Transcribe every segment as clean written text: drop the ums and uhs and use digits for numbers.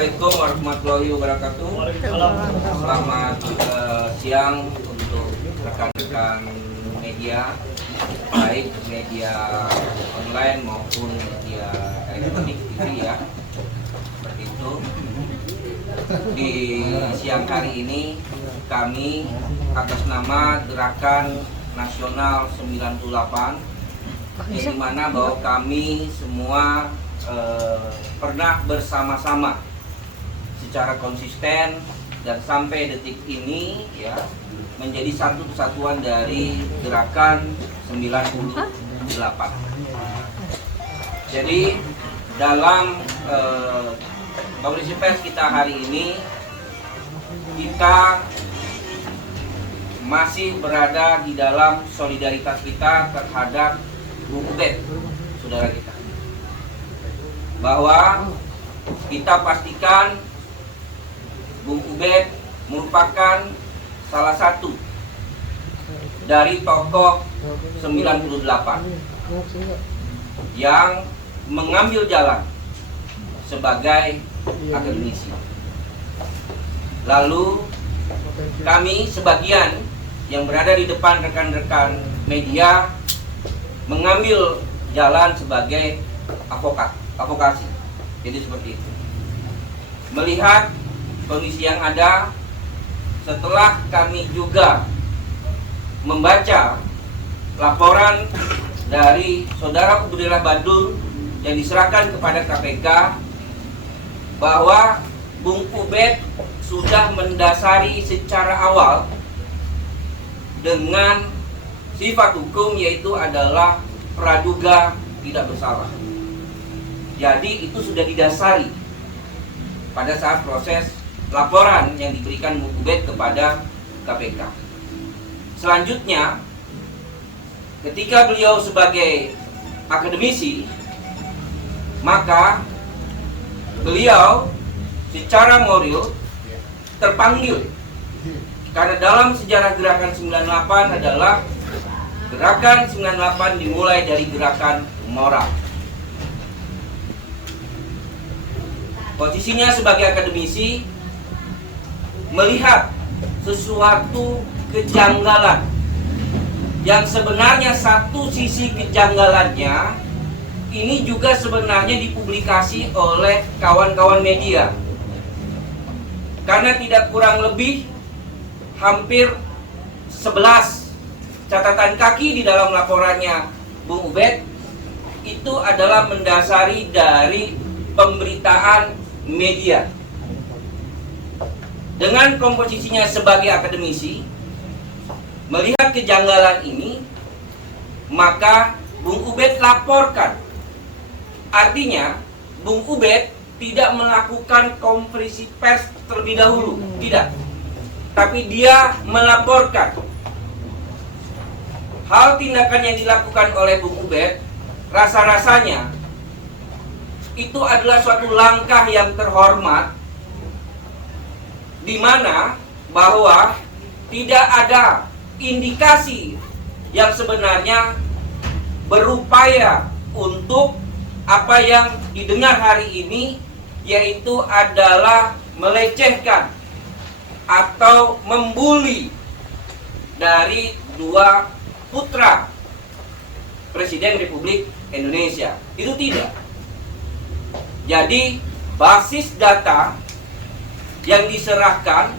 Assalamualaikum warahmatullahi wabarakatuh. Selamat siang untuk rekan-rekan media, baik media online maupun media elektronik TV ya. Seperti itu. Di siang hari ini kami atas nama Gerakan Nasional 98, yang dimana bahwa kami semua pernah bersama-sama secara konsisten dan sampai detik ini ya menjadi satu kesatuan dari Gerakan 98. Jadi dalam konferensi pers kita hari ini kita masih berada di dalam solidaritas kita terhadap Bung Ubed, saudara kita. Bahwa kita pastikan Bung Ubed merupakan salah satu dari tokoh 98 yang mengambil jalan sebagai akademisi. Lalu kami sebagian yang berada di depan rekan-rekan media mengambil jalan sebagai advokasi. Jadi seperti itu. Melihat kondisi yang ada, setelah kami juga membaca laporan dari Saudara Ubedillah Badrun yang diserahkan kepada KPK bahwa Bung Ubed sudah mendasari secara awal dengan sifat hukum, yaitu adalah praduga tidak bersalah. Jadi itu sudah didasari pada saat proses laporan yang diberikan Bung Ubed kepada KPK. Selanjutnya, ketika beliau sebagai akademisi, maka beliau secara moral terpanggil. Karena dalam sejarah Gerakan 98 adalah Gerakan 98 dimulai dari gerakan moral. Posisinya sebagai akademisi melihat sesuatu kejanggalan yang sebenarnya satu sisi kejanggalannya ini juga sebenarnya dipublikasi oleh kawan-kawan media. Karena tidak kurang lebih hampir 11 catatan kaki di dalam laporannya Bung Ubed itu adalah mendasari dari pemberitaan media. Dengan komposisinya sebagai akademisi, melihat kejanggalan ini, maka Bung Ubed laporkan. Artinya, Bung Ubed tidak melakukan konferensi pers terlebih dahulu, tidak. Tapi dia melaporkan hal tindakan yang dilakukan oleh Bung Ubed, rasa-rasanya itu adalah suatu langkah yang terhormat, di mana bahwa tidak ada indikasi yang sebenarnya berupaya untuk apa yang didengar hari ini, yaitu adalah melecehkan atau membuli dari dua putra Presiden Republik Indonesia. Itu tidak. Jadi basis data yang diserahkan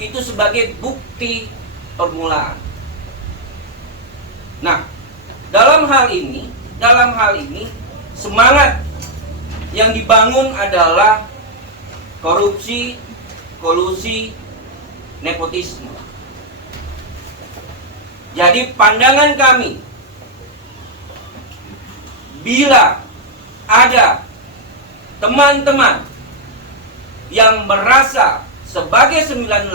itu sebagai bukti permulaan. Nah, dalam hal ini semangat yang dibangun adalah korupsi, kolusi, nepotisme. Jadi pandangan kami, bila ada teman-teman yang merasa sebagai 98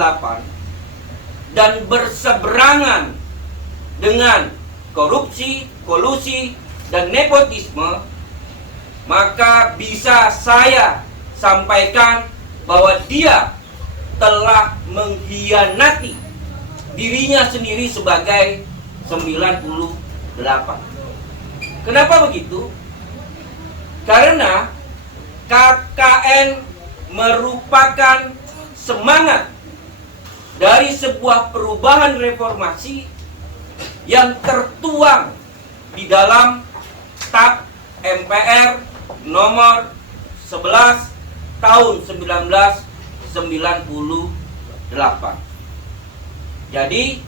dan berseberangan dengan korupsi, kolusi, dan nepotisme, maka bisa saya sampaikan bahwa dia telah mengkhianati dirinya sendiri sebagai 98. Kenapa begitu? Karena KKN merupakan semangat dari sebuah perubahan reformasi yang tertuang di dalam TAP MPR nomor 11 tahun 1998. Jadi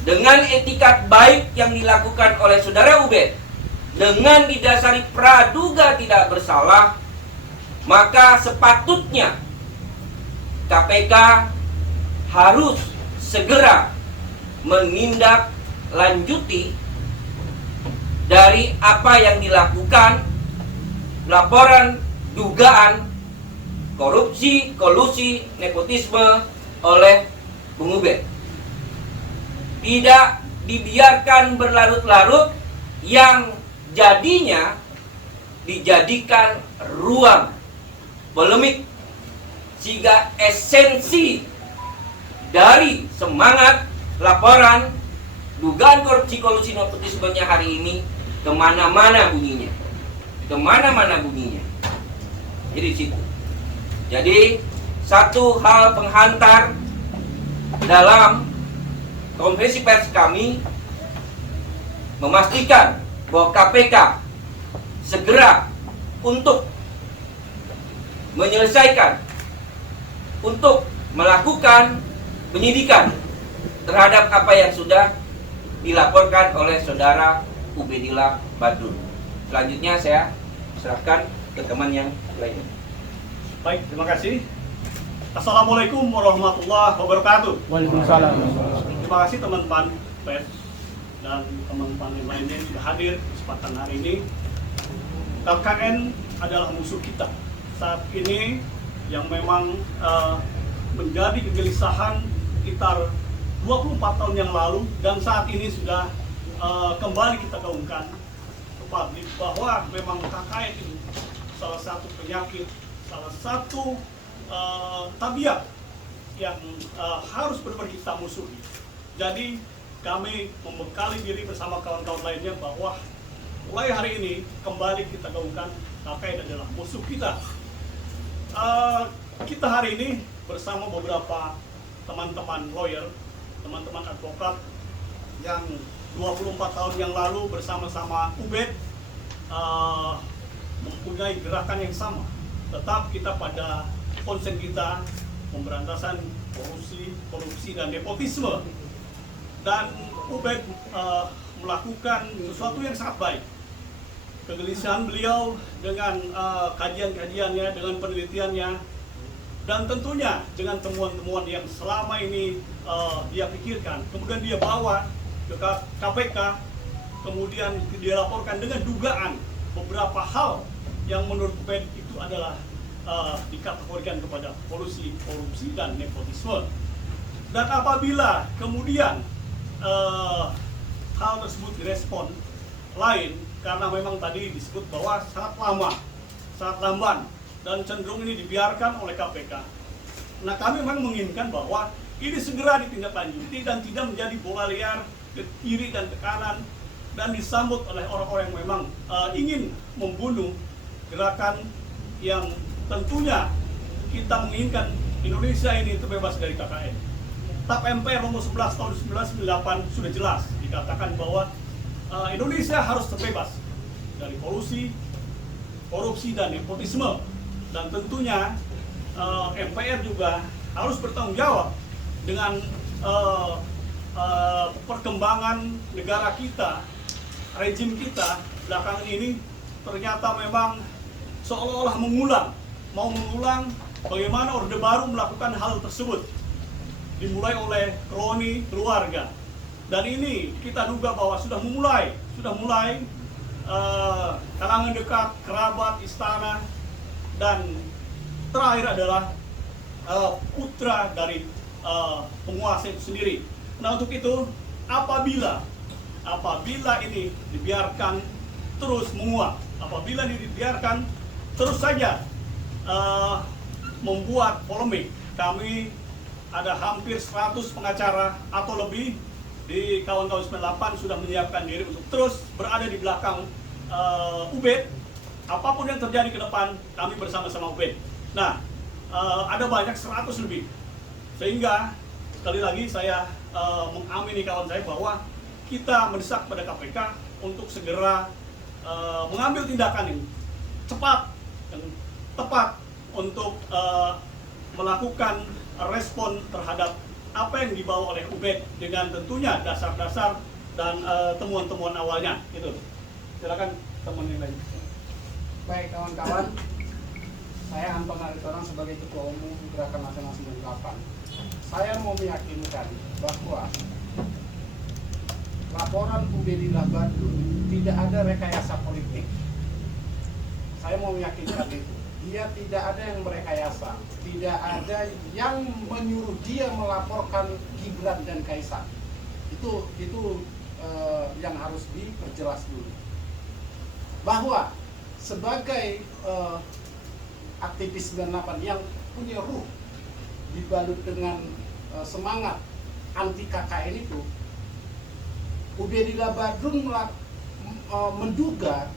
dengan etikat baik yang dilakukan oleh saudara Ubed, dengan didasari praduga tidak bersalah, maka sepatutnya KPK harus segera menindaklanjuti dari apa yang dilakukan, laporan dugaan korupsi, kolusi, nepotisme oleh Bung Ubed. Tidak dibiarkan berlarut-larut yang jadinya dijadikan ruang polemik, sehingga esensi dari semangat laporan dugaan korupsi, kolusi, nepotismenya hari ini kemana-mana bunyinya, jadi di situ. Jadi satu hal penghantar dalam konferensi pers kami memastikan bahwa KPK segera untuk menyelesaikan, untuk melakukan penyidikan terhadap apa yang sudah dilaporkan oleh saudara Ubedillah Badrun. Selanjutnya saya serahkan ke teman yang lainnya. Baik, terima kasih. Assalamualaikum warahmatullahi wabarakatuh. Waalaikumsalam. Terima kasih teman-teman pers dan teman-teman yang lainnya yang sudah hadir di kesempatan hari ini. KKN adalah musuh kita saat ini, yang memang menjadi kegelisahan sekitar 24 tahun yang lalu, dan saat ini sudah kembali kita gaungkan ke publik bahwa memang KKN itu salah satu penyakit, salah satu tabiat yang harus benar-benar kita musuhi. Jadi kami membekali diri bersama kawan-kawan lainnya bahwa mulai hari ini kembali kita gaungkan KKN adalah musuh kita. Kita hari ini bersama beberapa teman-teman lawyer, teman-teman advokat yang 24 tahun yang lalu bersama-sama Ubed mempunyai gerakan yang sama. Tetap kita pada konsen kita pemberantasan korupsi dan nepotisme. Dan Ubed melakukan sesuatu yang sangat baik. Kegelisahan beliau dengan kajian-kajiannya, dengan penelitiannya, dan tentunya dengan temuan-temuan yang selama ini dia pikirkan, kemudian dia bawa ke KPK, kemudian dia laporkan dengan dugaan beberapa hal yang menurut Ubed itu adalah dikategorikan kepada kolusi, korupsi, dan nepotisme. Dan apabila kemudian hal tersebut direspon lain, karena memang tadi disebut bahwa sangat lama, sangat lamban, dan cenderung ini dibiarkan oleh KPK. Nah, kami memang menginginkan bahwa ini segera ditindaklanjuti dan tidak menjadi bola liar ke kiri dan ke kanan, dan disambut oleh orang-orang yang memang ingin membunuh gerakan yang tentunya kita menginginkan Indonesia ini terbebas dari KKN. TAP MPR nomor 11 tahun 1998 sudah jelas dikatakan bahwa Indonesia harus terbebas dari kolusi, korupsi, dan nepotisme. Dan tentunya MPR juga harus bertanggung jawab dengan perkembangan negara kita, rejim kita belakangan ini ternyata memang seolah-olah mau mengulang bagaimana Orde Baru melakukan hal tersebut, dimulai oleh kroni keluarga. Dan ini kita duga bahwa sudah mulai kalangan dekat, kerabat, istana, dan terakhir adalah putra dari penguasa itu sendiri. Nah, untuk itu apabila ini dibiarkan terus menguap, apabila ini dibiarkan terus saja membuat polemik, kami ada hampir 100 pengacara atau lebih di kawan-kawan 98 sudah menyiapkan diri untuk terus berada di belakang Ubed apapun yang terjadi ke depan, kami bersama-sama UBED. Nah, ada banyak 100 lebih. Sehingga sekali lagi saya mengamini kawan saya bahwa kita mendesak pada KPK untuk segera mengambil tindakan yang cepat dan tepat untuk melakukan respon terhadap apa yang dibawa oleh UBED dengan tentunya dasar-dasar dan temuan-temuan awalnya. Gitu. Silakan teman yang lain. Baik kawan-kawan, saya Anton Aritonang sebagai Ketua Umum Gerakan Nasional 98. Saya mau meyakinkan bahwa laporan Ubedillah Badrun tidak ada rekayasa politik. Saya mau meyakinkan itu. Dia tidak ada yang merekayasa, tidak ada yang menyuruh dia melaporkan Gibran dan Kaisang. Itu yang harus diperjelas dulu. Bahwa sebagai aktivis 98 yang punya ruh dibalut dengan semangat anti KKN itu, Ubedillah Badrun menduga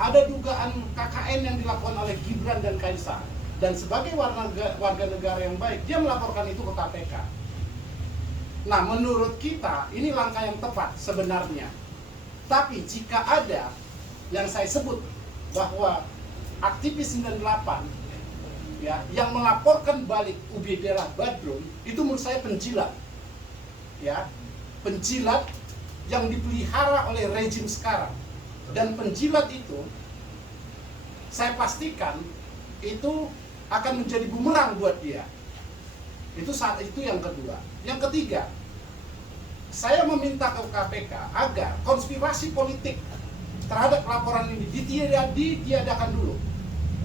ada dugaan KKN yang dilakukan oleh Gibran dan Kaisang, dan sebagai warga negara yang baik dia melaporkan itu ke KPK. Nah, menurut kita ini langkah yang tepat sebenarnya. Tapi jika ada yang saya sebut bahwa aktivis 98 ya yang melaporkan balik Ubedillah Badrun, itu menurut saya penjilat. Ya, penjilat yang dipelihara oleh rezim sekarang. Dan penjilat itu saya pastikan itu akan menjadi bumerang buat dia. Itu yang kedua. Yang ketiga, saya meminta ke KPK agar konspirasi politik terhadap laporan ini ditiadakan dulu.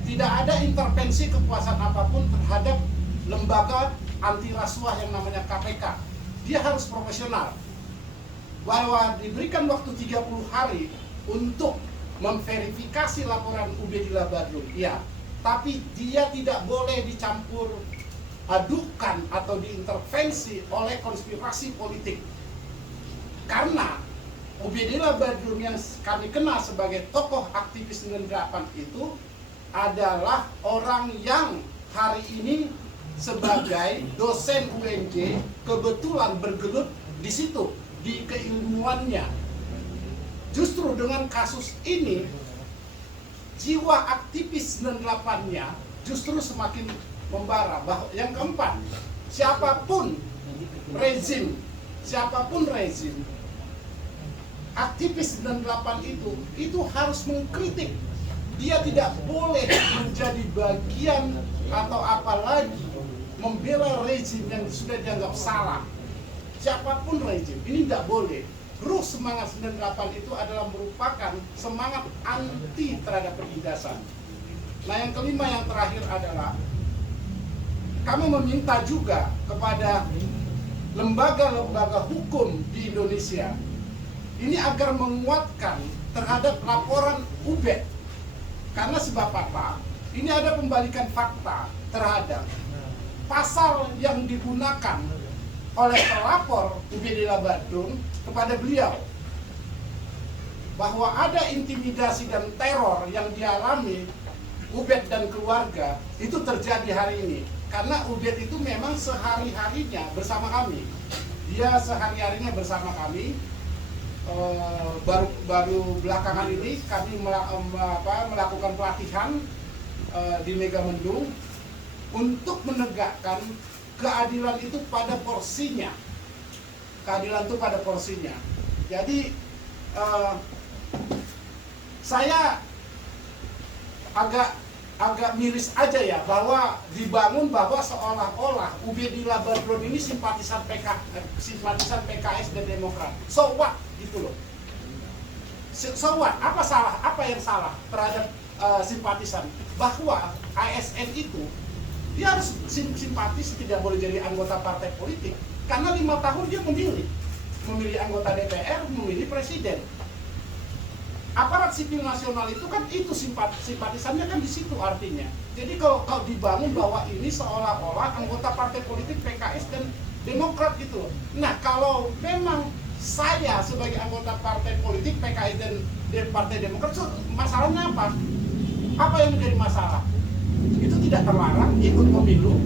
Tidak ada intervensi kekuasaan apapun terhadap lembaga anti rasuah yang namanya KPK. Dia harus profesional. Bahwa diberikan waktu 30 hari untuk memverifikasi laporan Ubedillah Badrun, ya, tapi dia tidak boleh dicampur adukan atau diintervensi oleh konspirasi politik. Karena Ubedillah Badrun yang kami kenal sebagai tokoh aktivis 98 itu adalah orang yang hari ini sebagai dosen UNJ kebetulan bergelut di situ, di keilmuannya. Justru dengan kasus ini, jiwa aktivis 98-nya justru semakin membara. Yang keempat, siapapun rezim, aktivis 98 itu harus mengkritik. Dia tidak boleh menjadi bagian atau apalagi membela rezim yang sudah dianggap salah. Siapapun rezim, ini tidak boleh. Ruh semangat 98 itu adalah merupakan semangat anti terhadap penindasan. Nah, yang kelima, yang terakhir adalah kami meminta juga kepada lembaga-lembaga hukum di Indonesia ini agar menguatkan terhadap laporan UBED. Karena sebab apa? Ini ada pembalikan fakta terhadap pasal yang digunakan oleh pelapor Ubedillah Badrun kepada beliau, bahwa ada intimidasi dan teror yang dialami Ubed dan keluarga itu terjadi hari ini. Karena Ubed itu memang sehari-harinya bersama kami. Dia sehari-harinya bersama kami. Baru belakangan ini kami melakukan pelatihan di Megamendung untuk menegakkan keadilan itu pada porsinya. Keadilan itu pada porsinya. Jadi saya agak miris aja ya bahwa dibangun bahwa seolah-olah Ubedillah Badrun ini simpatisan PKS dan Demokrat. So what gitu loh. So what? Apa yang salah terhadap simpatisan? Bahwa ASN itu dia harus simpatis, tidak boleh jadi anggota partai politik. Karena 5 tahun dia memilih anggota DPR, memilih presiden. Aparat sipil nasional itu kan itu simpatisannya kan di situ artinya. Jadi kalau dibangun bahwa ini seolah-olah anggota partai politik PKS dan Demokrat gitu. Nah, kalau memang Saya sebagai anggota partai politik PKI dan Partai Demokrat, masalahnya apa? Apa yang menjadi masalah? Itu tidak terlarang ikut pemilu.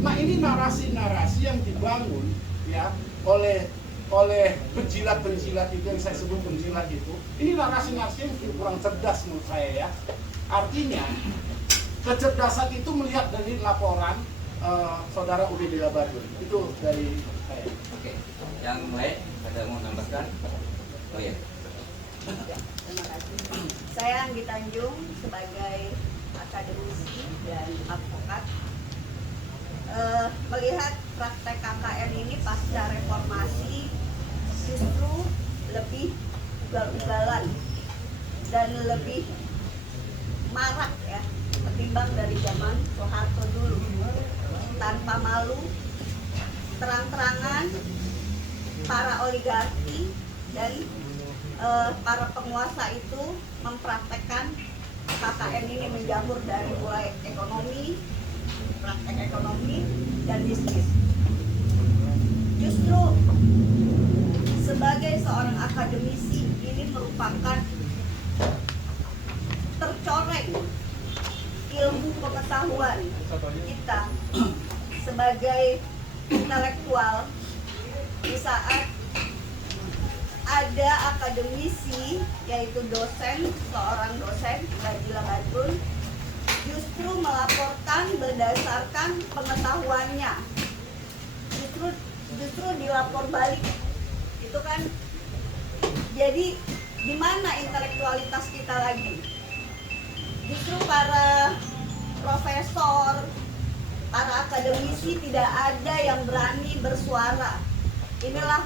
Nah, ini narasi-narasi yang dibangun ya oleh penjilat-penjilat itu yang saya sebut penjilat itu. Ini narasi-narasi yang kurang cerdas menurut saya ya. Artinya kecerdasan itu melihat dari laporan saudara Ubedillah Badrun. Itu dari saya. Oke, yang lain ada mau tambahkan? Oh ya. Terima kasih. Saya Anggi Tanjung sebagai akademisi dan advokat melihat praktek KKN ini pasca reformasi justru lebih ugal-ugalan dan lebih marak ya ketimbang dari zaman Soeharto dulu. Tanpa malu, terang-terangan para oligarki dan para penguasa itu mempraktekkan KKN ini menjamur dari mulai ekonomi, praktek ekonomi, dan bisnis. Justru sebagai seorang akademisi ini merupakan tercoreng ilmu pengetahuan kita sebagai intelektual di saat ada akademisi yaitu dosen, seorang dosen Ubedillah Badrun justru melaporkan berdasarkan pengetahuannya, justru dilapor balik, itu kan jadi di mana intelektualitas kita lagi? Justru para profesor, para akademisi tidak ada yang berani bersuara. Inilah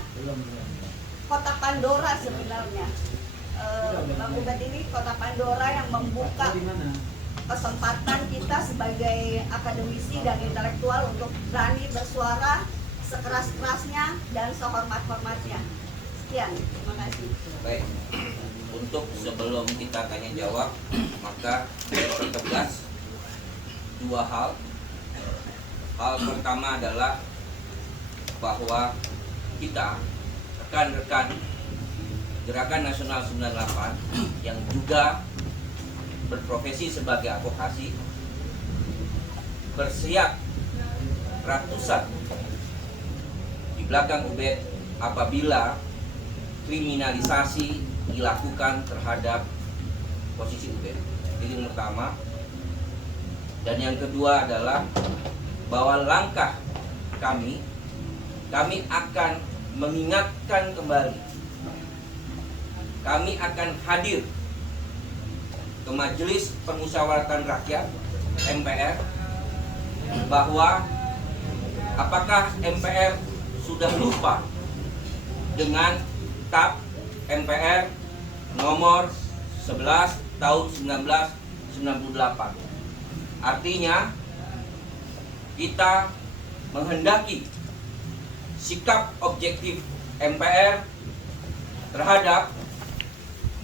kotak Pandora sebenarnya. Bang Ubed ini kotak Pandora yang membuka kesempatan kita sebagai akademisi dan intelektual untuk berani bersuara sekeras-kerasnya dan sehormat-hormatnya. Sekian, terima kasih. Baik, untuk sebelum kita tanya jawab, maka saya tegas dua hal. Hal pertama adalah bahwa kita, rekan-rekan Gerakan Nasional 98 yang juga berprofesi sebagai advokasi, bersiap ratusan di belakang Ubed apabila kriminalisasi dilakukan terhadap posisi Ubed. Itu yang pertama. Dan yang kedua adalah bahwa langkah kami akan mengingatkan kembali, kami akan hadir ke Majelis Permusyawaratan Rakyat MPR, bahwa apakah MPR sudah lupa dengan TAP MPR nomor 11 tahun 1998. Artinya kita menghendaki sikap objektif MPR terhadap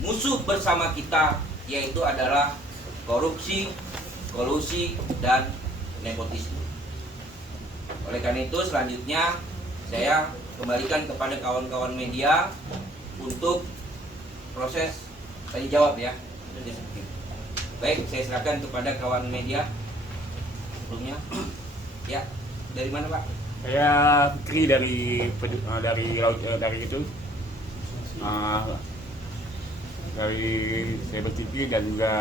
musuh bersama kita, yaitu adalah korupsi, kolusi, dan nepotisme. Oleh karena itu selanjutnya saya kembalikan kepada kawan-kawan media untuk proses tanya jawab ya. Baik, saya serahkan kepada kawan media sebelumnya. Ya, dari mana Pak? Saya Fikri dari itu dari Cyber TV dan juga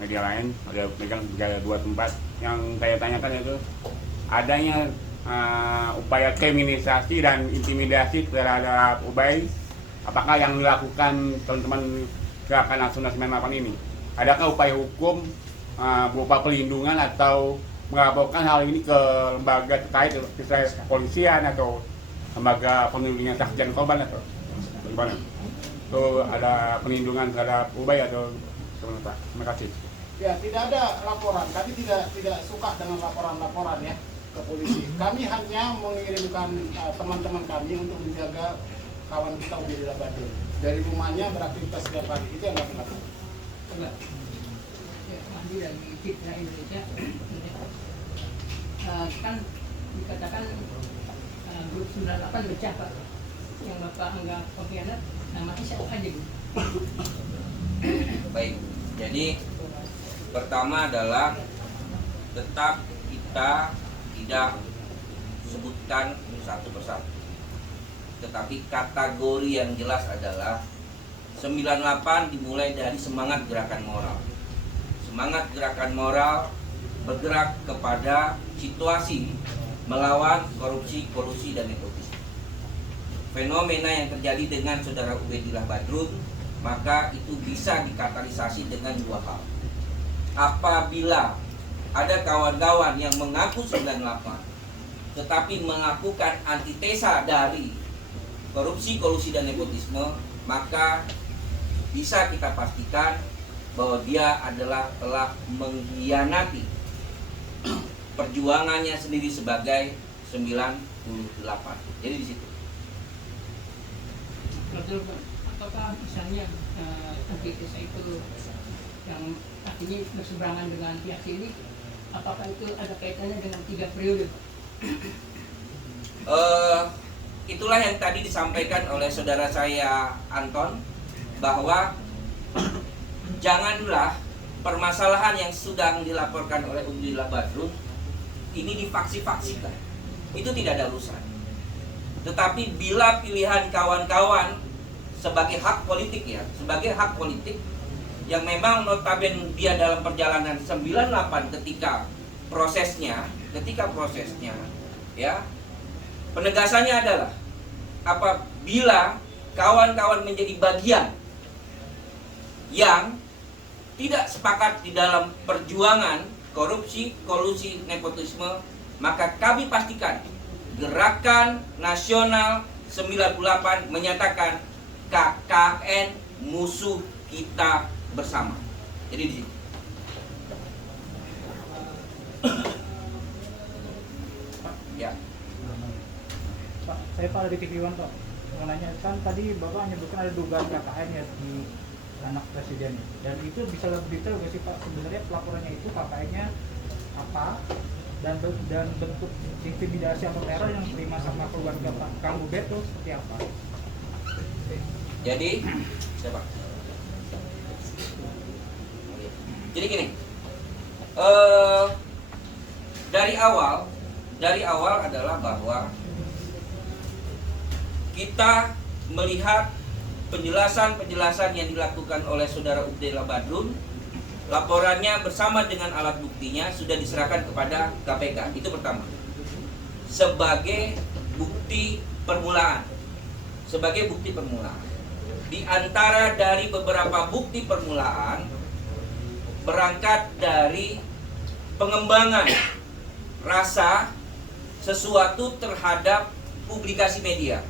media lain, ada pegang dua tempat. Yang saya tanyakan itu adanya upaya kriminalisasi dan intimidasi terhadap Ubay. Apakah yang dilakukan teman-teman Gerakan Nasional 98 ini? Adakah upaya hukum berupa pelindungan atau melaporkan hal ini ke lembaga terkait, misalnya kepolisian atau lembaga perlindungan saksi dan korban atau bagaimana? Itu ada perlindungan terhadap Ubay atau bagaimana Pak? Terima kasih. Ya, tidak ada laporan. Kami tidak suka dengan laporan-laporan ya ke polisi. Kami hanya mengirimkan teman-teman kami untuk menjaga kawan kita Ubedillah Badrun dari rumahnya beraktivitas setiap hari. Itu yang kami lakukan. Andi dari Fitnah Indonesia. Kan dikatakan grup 98 pecah Pak. yang Bapak anggap pengkhianat namanya siapa aja Bu? Baik, jadi pertama adalah tetap kita tidak sebutkan satu persatu, tetapi kategori yang jelas adalah 98 dimulai dari semangat gerakan moral. Semangat gerakan moral bergerak kepada situasi melawan korupsi, kolusi, dan nepotisme. Fenomena yang terjadi dengan saudara Ubedillah Badrun, maka itu bisa dikatalisasi dengan dua hal. Apabila ada kawan-kawan yang mengaku 98 tetapi melakukan antitesa dari korupsi, kolusi, dan nepotisme, maka bisa kita pastikan bahwa dia adalah telah mengkhianati perjuangannya sendiri sebagai 98. Jadi di situ. Betul Pak. Apakah misalnya antitesa itu yang artinya berseberangan dengan pihak sini, apakah itu ada kaitannya dengan 3 periode? Itulah yang tadi disampaikan oleh saudara saya Anton, bahwa janganlah permasalahan yang sedang dilaporkan oleh Ubedillah Badrun ini difaksi-faksikan. Itu tidak ada urusan. Tetapi bila pilihan kawan-kawan sebagai hak politik, ya, sebagai hak politik yang memang notabene dia dalam perjalanan 98 ketika prosesnya, ya, penegasannya adalah apabila kawan-kawan menjadi bagian yang tidak sepakat di dalam perjuangan korupsi, kolusi, nepotisme, maka kami pastikan Gerakan Nasional 98 menyatakan KKN musuh kita bersama. Jadi di sini. Ya. Pak, saya Pak dari TV One Pak. Mau nanya, kan tadi Bapak menyebutkan ada dugaan KKN ya di anak presiden, dan itu bisa lebih detail nggak sih Pak, sebenarnya pelaporannya itu KKN-nya apa, dan bentuk intimidasi atau teror yang diterima sama keluarga Pak Kang Ubed itu seperti apa? Jadi siapa? Jadi gini, dari awal adalah bahwa kita melihat penjelasan yang dilakukan oleh saudara Ubedillah Badrun, laporannya bersama dengan alat buktinya sudah diserahkan kepada KPK. Itu pertama, sebagai bukti permulaan. Di antara dari beberapa bukti permulaan, berangkat dari pengembangan rasa sesuatu terhadap publikasi media.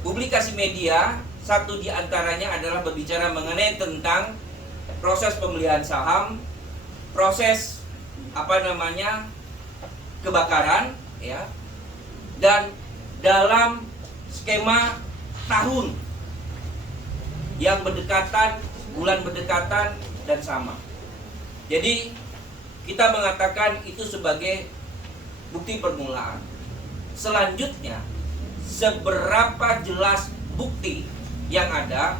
Publikasi media, satu di antaranya adalah berbicara mengenai tentang proses pembelian saham, proses kebakaran, ya, dan dalam skema tahun yang berdekatan, bulan berdekatan dan sama. Jadi kita mengatakan itu sebagai bukti permulaan. Selanjutnya, seberapa jelas bukti yang ada,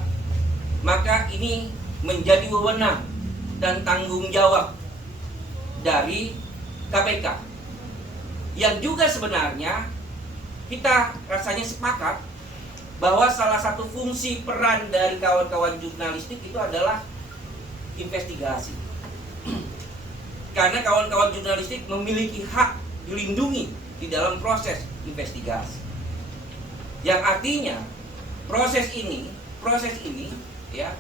maka ini menjadi wewenang dan tanggung jawab dari KPK, yang juga sebenarnya kita rasanya sepakat bahwa salah satu fungsi peran dari kawan-kawan jurnalistik itu adalah investigasi. Karena kawan-kawan jurnalistik memiliki hak dilindungi di dalam proses investigasi, yang artinya proses ini ya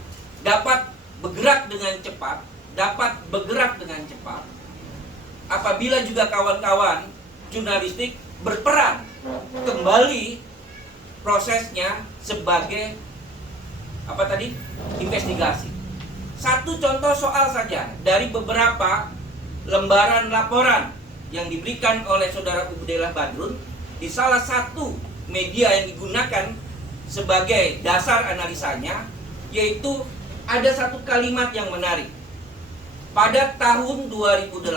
dapat bergerak dengan cepat apabila juga kawan-kawan jurnalistik berperan kembali prosesnya sebagai investigasi. Satu contoh soal saja dari beberapa lembaran laporan yang diberikan oleh saudara Ubedillah Badrun di salah satu media yang digunakan sebagai dasar analisanya, yaitu ada satu kalimat yang menarik. Pada tahun 2018,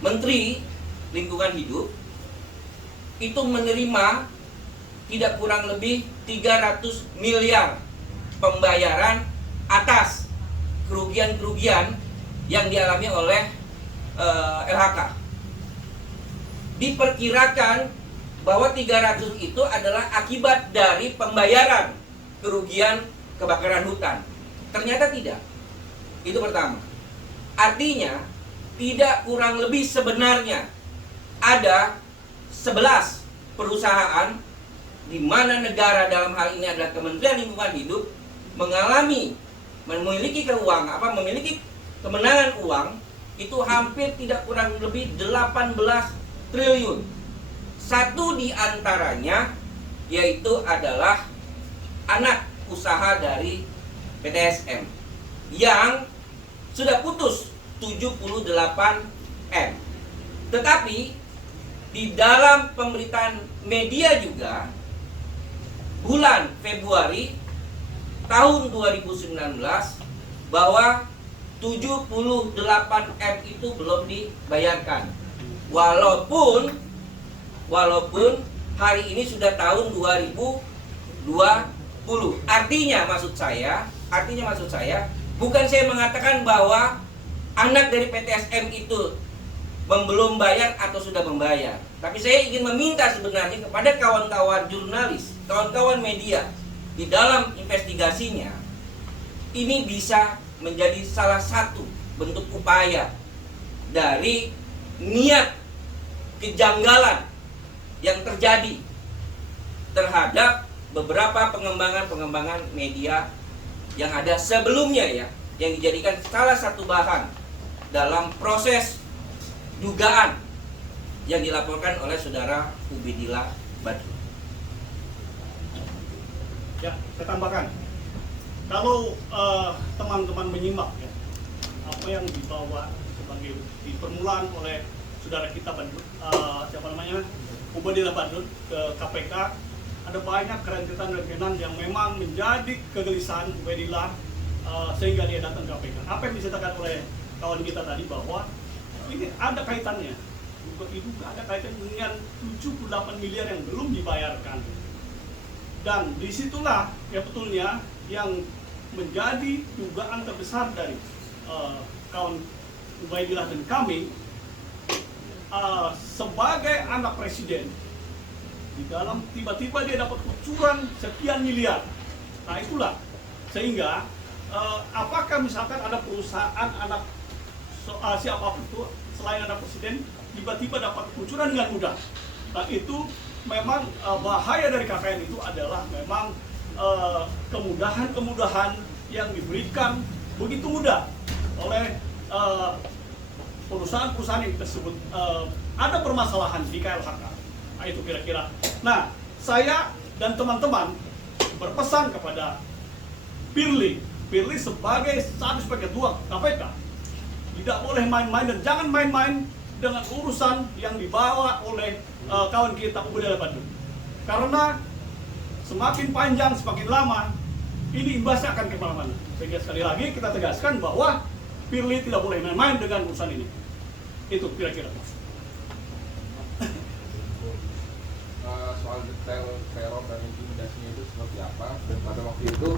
Menteri Lingkungan Hidup itu menerima tidak kurang lebih 300 miliar pembayaran atas kerugian-kerugian yang dialami oleh LHK. Diperkirakan bahwa 300 itu adalah akibat dari pembayaran kerugian kebakaran hutan. Ternyata tidak. Itu pertama. Artinya tidak kurang lebih sebenarnya ada 11 perusahaan di mana negara dalam hal ini adalah Kementerian Lingkungan Hidup memiliki kemenangan uang itu hampir tidak kurang lebih 18 triliun. Satu di antaranya yaitu adalah anak usaha dari PTSM yang sudah putus 78M. Tetapi di dalam pemberitaan media juga bulan Februari tahun 2019 bahwa 78M itu belum dibayarkan. Walaupun hari ini sudah tahun 2020. Artinya maksud saya bukan saya mengatakan bahwa anak dari PTSM itu belum bayar atau sudah membayar. Tapi saya ingin meminta sebenarnya kepada kawan-kawan jurnalis, kawan-kawan media di dalam investigasinya ini bisa menjadi salah satu bentuk upaya dari niat kejanggalan yang terjadi terhadap beberapa pengembangan media yang ada sebelumnya ya, yang dijadikan salah satu bahan dalam proses dugaan yang dilaporkan oleh saudara Ubedillah Badrun. Ya, saya tambahkan. Kalau teman-teman menyimak ya, apa yang dibawa sebagai di permulaan oleh saudara kita Ubedillah Badrun ke KPK, ada banyak rentetan yang memang menjadi kegelisahan Ubedillah sehingga dia datang ke KPK. Apa yang diceritakan oleh kawan kita tadi bahwa ini ada kaitannya, ada kaitan dengan 78 miliar yang belum dibayarkan. Dan disitulah ya betulnya yang menjadi dugaan terbesar dari kawan Ubedillah dan kami sebagai anak presiden. Di dalam tiba-tiba dia dapat kucuran sekian miliar. Nah itulah sehingga apakah misalkan ada perusahaan anak siapapun itu selain anak presiden tiba-tiba dapat kucuran dengan mudah. Nah itu memang bahaya dari KKN itu adalah memang kemudahan-kemudahan yang diberikan begitu mudah oleh perusahaan-perusahaan yang tersebut ada permasalahan di KLHK. Nah itu kira-kira. Nah saya dan teman-teman berpesan kepada Firly sebagai ketua KPK tidak boleh main-main dan jangan main-main dengan urusan yang dibawa oleh kawan kita Ubedillah Badrun. Karena semakin panjang semakin lama ini imbasnya akan kemana-mana. Sehingga sekali lagi kita tegaskan bahwa Firly tidak boleh main-main dengan urusan ini. Itu kira-kira. Soal detail teror dan intimidasinya itu seperti apa, dan pada waktu itu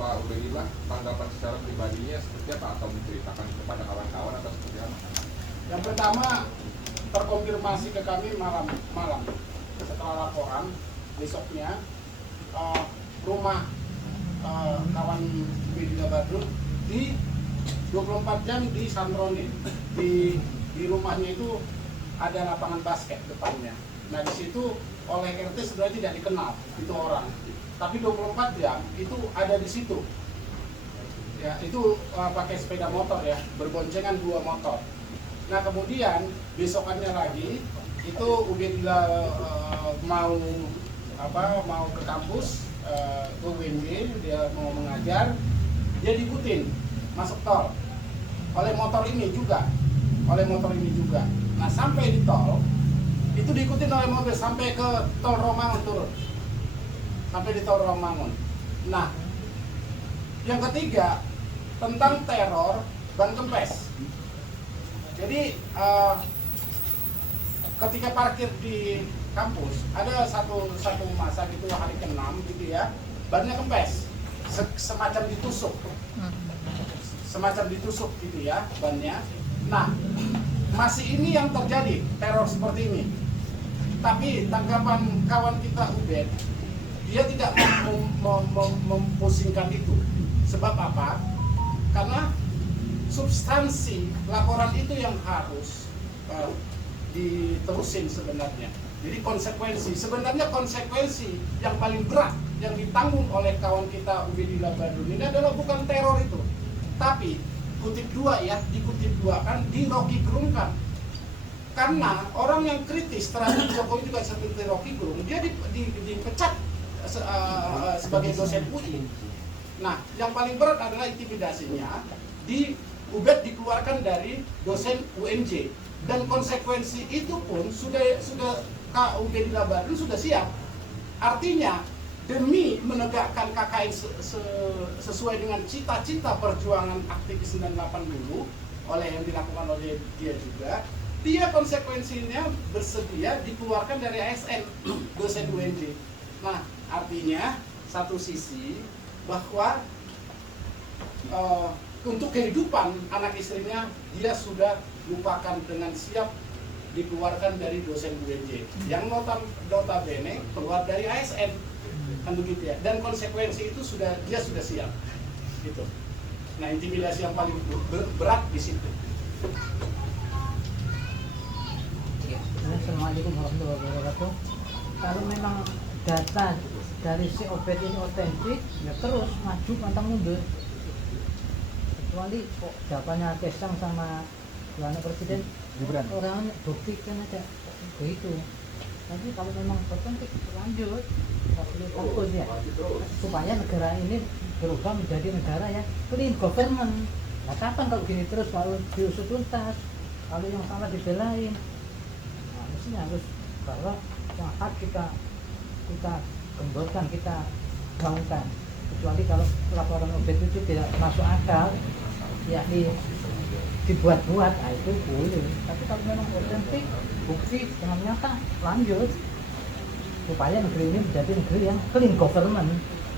Pak Ubedillah tanggapan secara pribadinya seperti apa, atau menceritakan kepada kawan-kawan atau seperti apa? Yang pertama terkonfirmasi ke kami malam setelah laporan besoknya rumah kawan Ubedillah Badrun di 24 jam di Sandrone. Di rumahnya itu ada lapangan basket depannya. Nah di situ oleh RT sebenarnya tidak dikenal itu orang, tapi 24 jam itu ada di situ. Ya itu pakai sepeda motor ya, berboncengan 2 motor. Nah kemudian besokannya lagi itu Ubedillah mau ke kampus ke UMB, dia mau mengajar, dia diikutin masuk tol oleh motor ini juga. Nah sampai di tol itu diikutin oleh mobil sampai ke tol Romangun turun. Sampai di tol Romangun. Nah, yang ketiga tentang teror Ban Kempes. Jadi ketika parkir di kampus ada satu masa gitu hari ke-6 gitu ya, bannya kempes, semacam ditusuk gitu ya bannya. Nah, masih ini yang terjadi, teror seperti ini. Tapi tanggapan kawan kita Ubed, dia tidak mempusingkan itu. Sebab apa? Karena substansi laporan itu yang harus diterusin sebenarnya. Jadi sebenarnya konsekuensi yang paling berat yang ditanggung oleh kawan kita Ubedillah Badrun ini adalah bukan teror itu, tapi dikutip dua kan di Rocky Gerung kan. Karena orang yang kritis terhadap Jokowi juga seperti Rocky Gerung, dia dipecat sebagai dosen UI. Nah, yang paling berat adalah intimidasinya. Ubed dikeluarkan dari dosen UNJ, dan konsekuensi itu pun sudah Kak Ubedillah Badrun sudah siap. Artinya demi menegakkan KKN sesuai dengan cita-cita perjuangan aktivis 98 dulu yang dilakukan oleh dia juga, dia konsekuensinya bersedia dikeluarkan dari ASN dosen UNJ. Nah, artinya satu sisi bahwa untuk kehidupan anak istrinya dia sudah lupakan dengan siap dikeluarkan dari dosen UNJ yang notabene keluar dari ASN, kan begitu ya. Dan konsekuensi itu dia sudah siap gitu. Nah, intimidasi yang paling berat di situ. Assalamualaikum warahmatullahi wabarakatuh. Kalau memang data dari si Ubed ini otentik, ya terus maju pantang mundur. Kecuali kok jawabannya Kesang sama anak presiden Gibran, orang buktikan aja begitu. Tapi kalau memang otentik lanjut, nggak perlu takut ya, supaya negara ini berubah menjadi negara yang clean government. Nah, kapan kalau gini terus kalau diusut tuntas, kalau yang salah dibelain, nah, mestinya harus bahwa yang hak kita gemborkan, kita gaungkan. Kecuali kalau laporan Ubed itu tidak masuk akal, yakni dibuat-buat, nah itu boleh. Tapi kalau memang otentik, bukti dengan nyata, lanjut supaya negeri ini menjadi negeri yang clean government,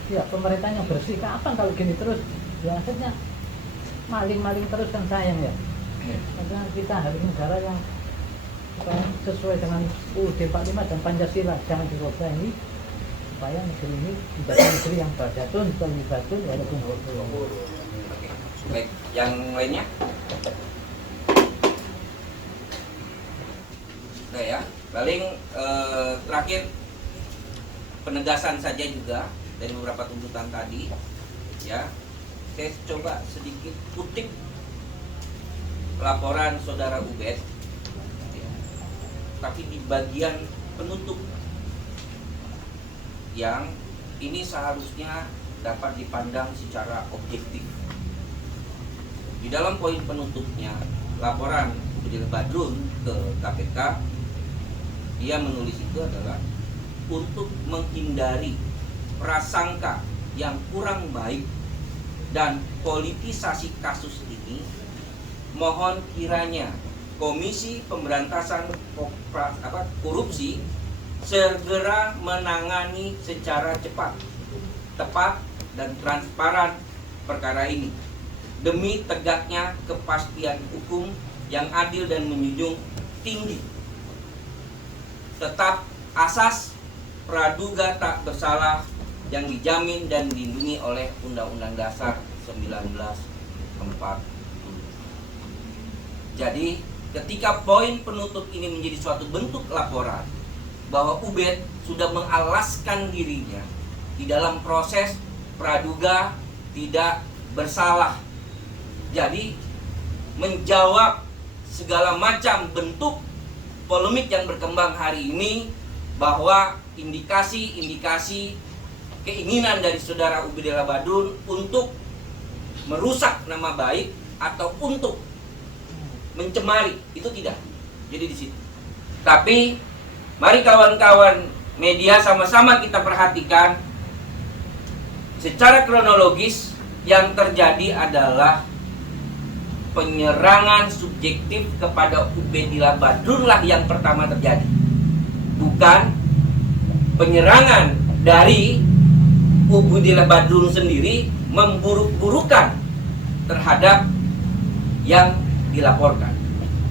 ya pemerintahnya bersih. Kapan kalau gini terus, ya akhirnya maling-maling terus kan sayang ya. Karena kita harus negara yang sesuai dengan UUD 45 dan Pancasila, jangan dirubah ini, supaya negeri ini menjadi negeri yang badatun, tolibatun, walaupun Oke, baik. Yang lainnya? Nah ya, paling terakhir penegasan saja juga dari beberapa tuntutan tadi. Ya, saya coba sedikit kutip laporan saudara Ubed, ya, tapi di bagian penutup yang ini seharusnya dapat dipandang secara objektif. Di dalam poin penutupnya laporan Ubedillah Badrun ke KPK, dia menulis itu adalah untuk menghindari prasangka yang kurang baik dan politisasi kasus ini, mohon kiranya Komisi Pemberantasan Korupsi segera menangani secara cepat, tepat, dan transparan perkara ini demi tegaknya kepastian hukum yang adil dan menjunjung tinggi tetap asas praduga tak bersalah yang dijamin dan dilindungi oleh Undang-Undang Dasar 1945. Jadi ketika poin penutup ini menjadi suatu bentuk laporan bahwa Ubed sudah mengalaskan dirinya di dalam proses praduga tidak bersalah, jadi menjawab segala macam bentuk polemik yang berkembang hari ini, bahwa indikasi-indikasi keinginan dari saudara Ubedillah Badrun untuk merusak nama baik atau untuk mencemari, itu tidak. Jadi di situ. Tapi mari kawan-kawan media sama-sama kita perhatikan secara kronologis yang terjadi adalah penyerangan subjektif kepada Ubedillah Badrun lah yang pertama terjadi, bukan penyerangan dari Ubedillah Badrun sendiri memburuk-burukan terhadap yang dilaporkan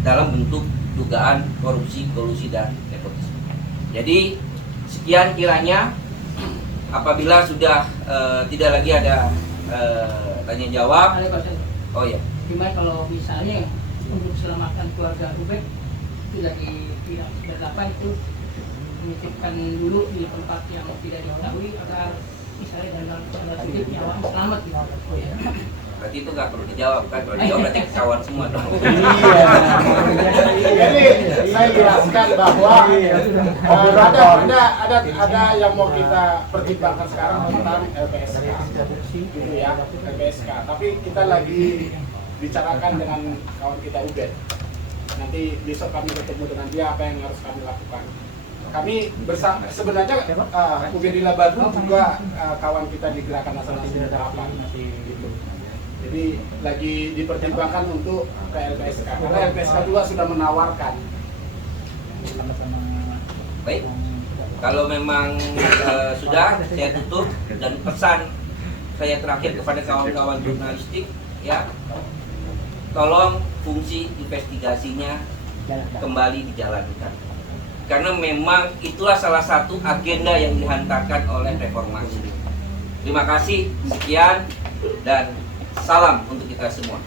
dalam bentuk dugaan korupsi, kolusi, dan nepotisme. Jadi sekian kiranya, apabila sudah tidak lagi ada tanya jawab. Oh ya. Gimana kalau misalnya untuk selamatkan keluarga Ubed tidak berlapan itu menitipkan dulu di tempat yang tidak diketahui agar misalnya dalam tanda kutip nyawa selamat gitu. Oh ya. Berarti itu nggak perlu dijawab kan? Kalau dijawab berarti ketahuan semua dong. Jadi saya jelaskan bahwa ada yang mau kita pertimbangkan sekarang tentang LPSK, gitu ya, LPSK. Tapi kita lagi bicarakan dengan kawan kita Ubed. Nanti besok kami bertemu dengan dia, apa yang harus kami lakukan. Kami bersama sebenarnya Ubedillah Badrun juga kawan kita di Gerakan Nasional 98 gitu. Jadi lagi dipertimbangkan untuk ke LPSK. Karena LPSK juga sudah menawarkan. Baik, kalau memang sudah, saya tutup dan pesan saya terakhir kepada kawan-kawan jurnalistik, ya, tolong fungsi investigasinya kembali dijalankan. Karena memang itulah salah satu agenda yang dihantarkan oleh reformasi. Terima kasih, sekian, dan salam untuk kita semua.